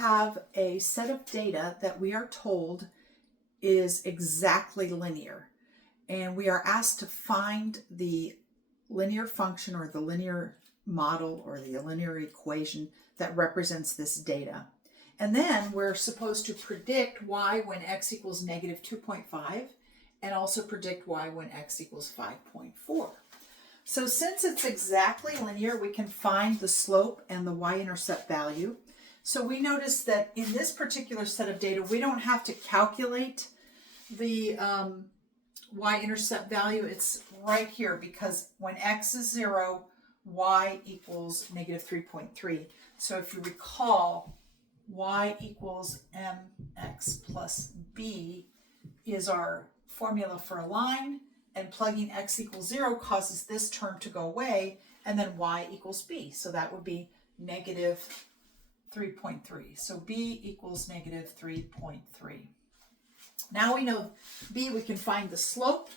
have a set of data that we are told is exactly linear, and we are asked to find the linear function or the linear model or the linear equation that represents this data. And then we're supposed to predict y when x equals negative 2.5 and also predict y when x equals 5.4. So since it's exactly linear, we can find the slope and the y-intercept value. So we notice that in this particular set of data, we don't have to calculate the y-intercept value. It's right here because when x is 0, y equals negative 3.3. So if you recall, y equals mx plus b is our formula for a line, and plugging x equals 0 causes this term to go away, and then y equals b. So that would be negative 3.3. So b equals negative 3.3. Now we know b, we can find the slope.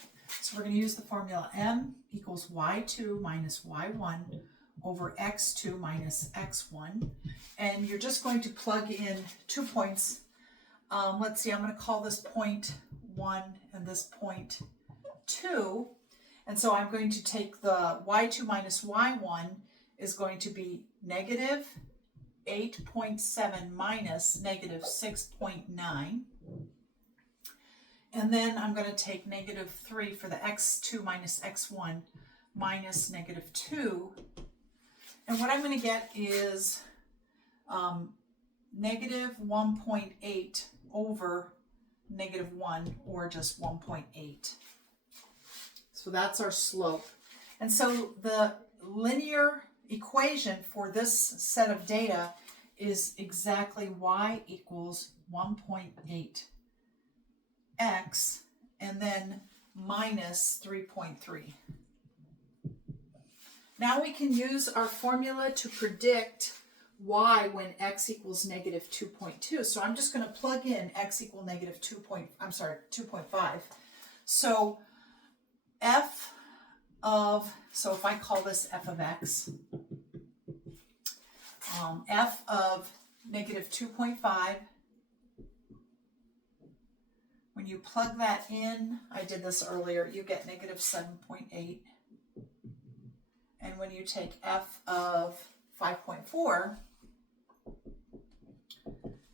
So we're going to use the formula m equals y2 minus y1 over x2 minus x1. And you're just going to plug in 2 points. Let's see, I'm going to call this point 1 and this point 2. And so I'm going to take the y2 minus y1 is going to be negative 8.7 minus negative 6.9. And then I'm going to take negative 3 for the x2 minus x1 minus negative 2. And what I'm going to get is negative 1.8 over negative 1, or just 1.8. So that's our slope. And so the linear equation for this set of data is exactly y equals 1.8 x and then minus 3.3. Now we can use our formula to predict y when x equals negative 2.2. So I'm just going to plug in x equal negative 2.5. So so if I call this f of x, f of negative 2.5, when you plug that in, I did this earlier, you get negative 7.8. And when you take f of 5.4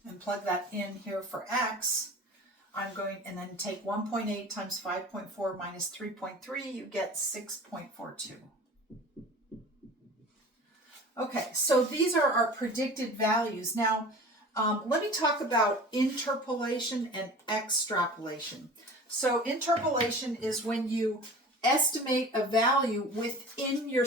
and plug that in here for x, I'm going, and then take 1.8 times 5.4 minus 3.3, you get 6.42. Okay, so these are our predicted values. Now, let me talk about interpolation and extrapolation. So interpolation is when you estimate a value within your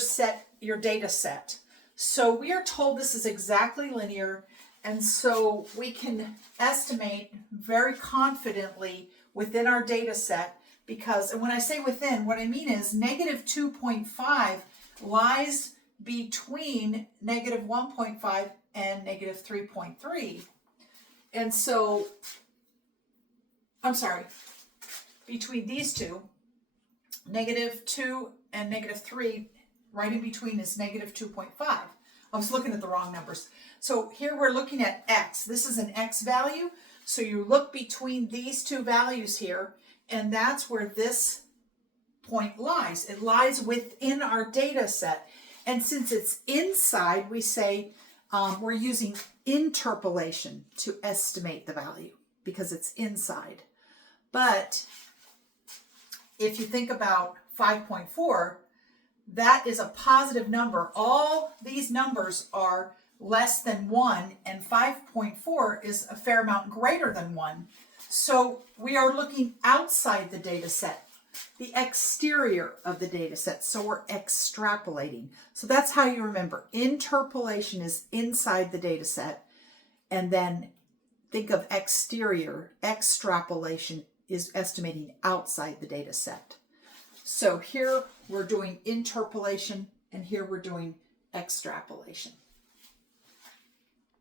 data set. So we are told this is exactly linear, and so we can estimate very confidently within our data set because, and when I say within, what I mean is negative 2.5 lies between negative 1.5 and negative 3.3. And so, I'm sorry, between these two, negative 2 and negative 3, right in between is negative 2.5. I was looking at the wrong numbers. So here we're looking at x. This is an x value. So you look between these two values here, and that's where this point lies. It lies within our data set. And since it's inside, we say we're using interpolation to estimate the value because it's inside. But if you think about 5.4, that is a positive number. All these numbers are less than 1, and 5.4 is a fair amount greater than 1. So we are looking outside the data set, the exterior of the data set. So we're extrapolating. So that's how you remember. Interpolation is inside the data set, and then think of exterior. Extrapolation is estimating outside the data set. So here we're doing interpolation, and here we're doing extrapolation.